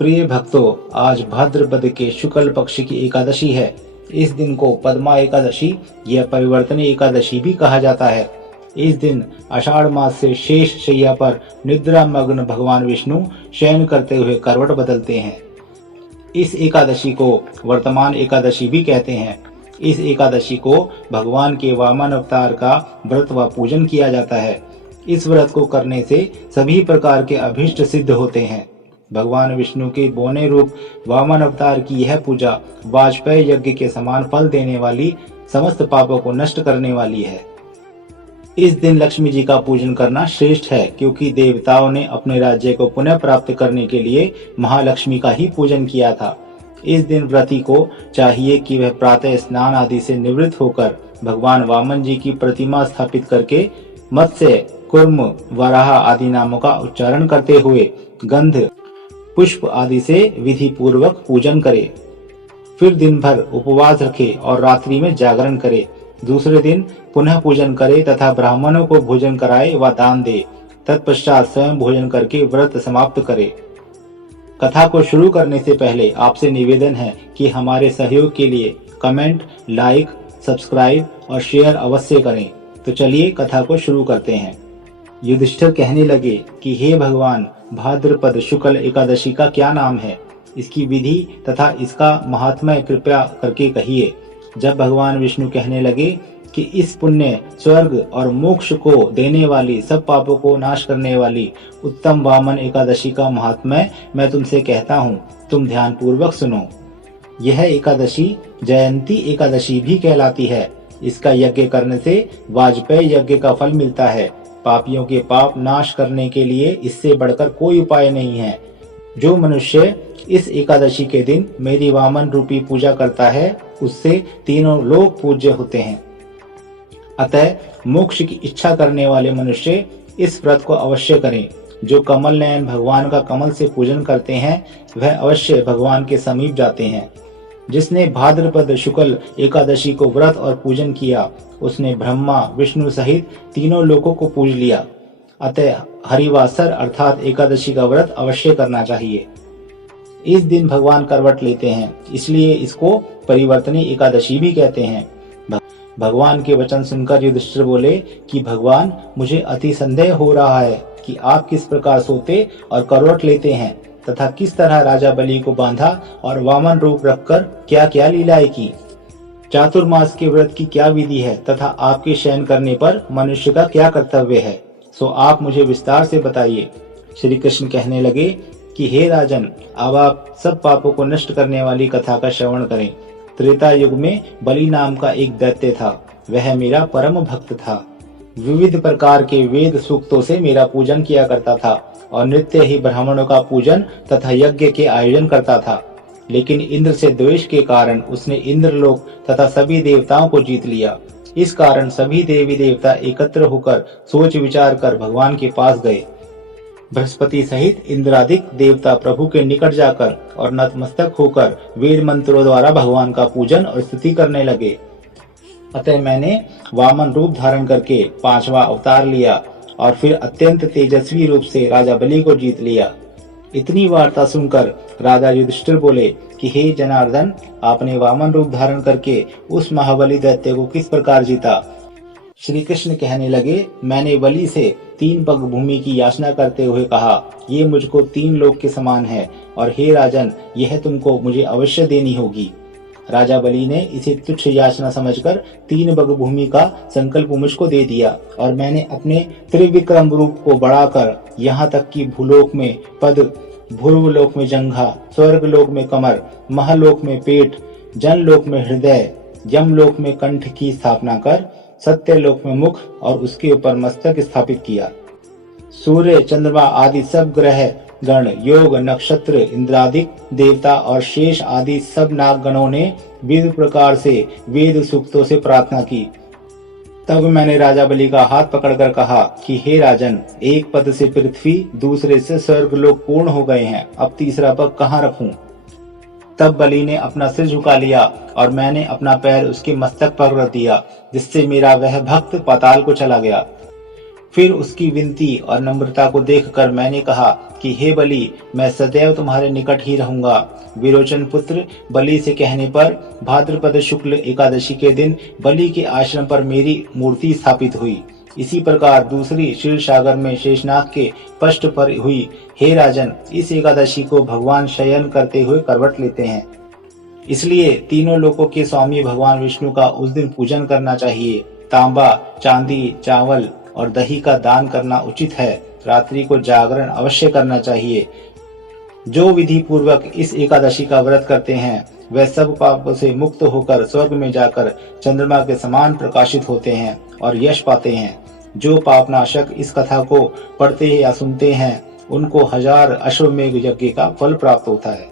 प्रिय भक्तों, आज भाद्रपद के शुक्ल पक्ष की एकादशी है। इस दिन को पद्मा एकादशी या परिवर्तनी एकादशी भी कहा जाता है। इस दिन आषाढ़ मास से शेष शैया पर निद्रा मग्न भगवान विष्णु शयन करते हुए करवट बदलते हैं। इस एकादशी को वर्तमान एकादशी भी कहते हैं। इस एकादशी को भगवान के वामन अवतार का व्रत व पूजन किया जाता है। इस व्रत को करने से सभी प्रकार के अभीष्ट सिद्ध होते हैं। भगवान विष्णु के बौने रूप वामन अवतार की यह पूजा वाजपेयी यज्ञ के समान फल देने वाली, समस्त पापों को नष्ट करने वाली है। इस दिन लक्ष्मी जी का पूजन करना श्रेष्ठ है, क्योंकि देवताओं ने अपने राज्य को पुनः प्राप्त करने के लिए महालक्ष्मी का ही पूजन किया था। इस दिन व्रती को चाहिए कि वह प्रातः स्नान आदि से निवृत्त होकर भगवान वामन जी की प्रतिमा स्थापित करके मत्स्य, कुर्म, वराह आदि नामों का उच्चारण करते हुए गंध, पुष्प आदि से विधि पूर्वक पूजन करे। फिर दिन भर उपवास रखे और रात्रि में जागरण करे। दूसरे दिन पुनः पूजन करे तथा ब्राह्मणों को भोजन कराए व दान दे। तत्पश्चात स्वयं भोजन करके व्रत समाप्त करे। कथा को शुरू करने से पहले आपसे निवेदन है कि हमारे सहयोग के लिए कमेंट, लाइक, सब्सक्राइब और शेयर अवश्य करें। तो चलिए कथा को शुरू करते हैं। युधिष्ठिर कहने लगे कि हे भगवान, भाद्रपद शुक्ल एकादशी का क्या नाम है, इसकी विधि तथा इसका महात्म्य कृपया करके कहिए। जब भगवान विष्णु कहने लगे कि इस पुण्य, स्वर्ग और मोक्ष को देने वाली, सब पापों को नाश करने वाली उत्तम वामन एकादशी का महात्म्य मैं तुमसे कहता हूँ, तुम ध्यान पूर्वक सुनो। यह एकादशी जयंती एकादशी भी कहलाती है। इसका यज्ञ करने से वाजपेयी यज्ञ का फल मिलता है। पापियों के पाप नाश करने के लिए इससे बढ़कर कोई उपाय नहीं है। जो मनुष्य इस एकादशी के दिन मेरी वामन रूपी पूजा करता है, उससे तीनों लोक पूज्य होते हैं। अतः मोक्ष की इच्छा करने वाले मनुष्य इस व्रत को अवश्य करें। जो कमल नयन भगवान का कमल से पूजन करते हैं, वह अवश्य भगवान के समीप जाते हैं। जिसने भाद्रपद शुक्ल एकादशी को व्रत और पूजन किया, उसने ब्रह्मा, विष्णु सहित तीनों लोकों को पूज लिया। अतः हरिवासर अर्थात एकादशी का व्रत अवश्य करना चाहिए। इस दिन भगवान करवट लेते हैं, इसलिए इसको परिवर्तनी एकादशी भी कहते हैं। भगवान के वचन सुनकर युधिष्ठिर बोले कि भगवान, मुझे अति संदेह हो रहा है कि आप किस प्रकार सोते और करवट लेते हैं तथा किस तरह राजा बलि को बांधा और वामन रूप रखकर क्या क्या लीलाएं की। चातुर्मास के व्रत की क्या विधि है तथा आपके शयन करने पर मनुष्य का क्या कर्तव्य है, सो आप मुझे विस्तार से बताइए। श्री कृष्ण कहने लगे कि हे राजन, अब आप सब पापों को नष्ट करने वाली कथा का श्रवण करें। त्रेता युग में बलि नाम का एक दैत्य था। वह मेरा परम भक्त था। विविध प्रकार के वेद सूक्तों से मेरा पूजन किया करता था और नित्य ही ब्राह्मणों का पूजन तथा यज्ञ के आयोजन करता था। लेकिन इंद्र से द्वेष के कारण उसने इंद्रलोक तथा सभी देवताओं को जीत लिया। इस कारण सभी देवी देवता एकत्र होकर सोच विचार कर भगवान के पास गए। बृहस्पति सहित इंद्रादिक देवता प्रभु के निकट जाकर और नतमस्तक होकर वेद मंत्रों द्वारा भगवान का पूजन और स्तुति करने लगे। अतः मैंने वामन रूप धारण करके 5वां अवतार लिया और फिर अत्यंत तेजस्वी रूप से राजा बलि को जीत लिया। इतनी वार्ता सुनकर राजा युधिष्ठिर बोले कि हे जनार्दन, आपने वामन रूप धारण करके उस महाबली दैत्य को किस प्रकार जीता। श्री कृष्ण कहने लगे, मैंने बलि से 3 पग भूमि की याचना करते हुए कहा, ये मुझको 3 लोक के समान है और हे राजन, यह तुमको मुझे अवश्य देनी होगी। राजा बलि ने इसे तुच्छ याचना समझकर 3 पग भूमि का संकल्प मुझको दे दिया और मैंने अपने त्रिविक्रम रूप को बढ़ाकर यहाँ तक कि भूलोक में पद, भूर्वलोक में जंघा, स्वर्गलोक में कमर, महलोक में पेट, जनलोक में हृदय, यमलोक में कंठ की स्थापना कर सत्यलोक में मुख और उसके ऊपर मस्तक स्थापित किया। सूर्य, चंद्रमा आदि सब ग्रह गण, योग, नक्षत्र, इंद्रादिक देवता और शेष आदि सब नाग गणों ने विविध प्रकार से वेद सूक्तों से प्रार्थना की। तब मैंने राजा बलि का हाथ पकड़कर कहा कि हे राजन, एक पद से पृथ्वी, दूसरे से स्वर्गलोक पूर्ण हो गए हैं, अब तीसरा पग कहाँ रखूं। तब बलि ने अपना सिर झुका लिया और मैंने अपना पैर उसके मस्तक पर रख दिया, जिससे मेरा वह भक्त पाताल को चला गया। फिर उसकी विनती और नम्रता को देखकर मैंने कहा कि हे बलि, मैं सदैव तुम्हारे निकट ही रहूंगा। विरोचन पुत्र बलि से कहने पर भाद्रपद शुक्ल एकादशी के दिन बलि के आश्रम पर मेरी मूर्ति स्थापित हुई। इसी प्रकार दूसरी क्षीर सागर में शेषनाग के पृष्ठ पर हुई। हे राजन, इस एकादशी को भगवान शयन करते हुए करवट लेते हैं, इसलिए तीनों लोकों के स्वामी भगवान विष्णु का उस दिन पूजन करना चाहिए। तांबा, चांदी, चावल और दही का दान करना उचित है। रात्रि को जागरण अवश्य करना चाहिए। जो विधि पूर्वक इस एकादशी का व्रत करते हैं वे सब पापों से मुक्त होकर स्वर्ग में जाकर चंद्रमा के समान प्रकाशित होते हैं और यश पाते हैं। जो पापनाशक इस कथा को पढ़ते या सुनते हैं उनको 1000 अश्वमेघ यज्ञ का फल प्राप्त होता है।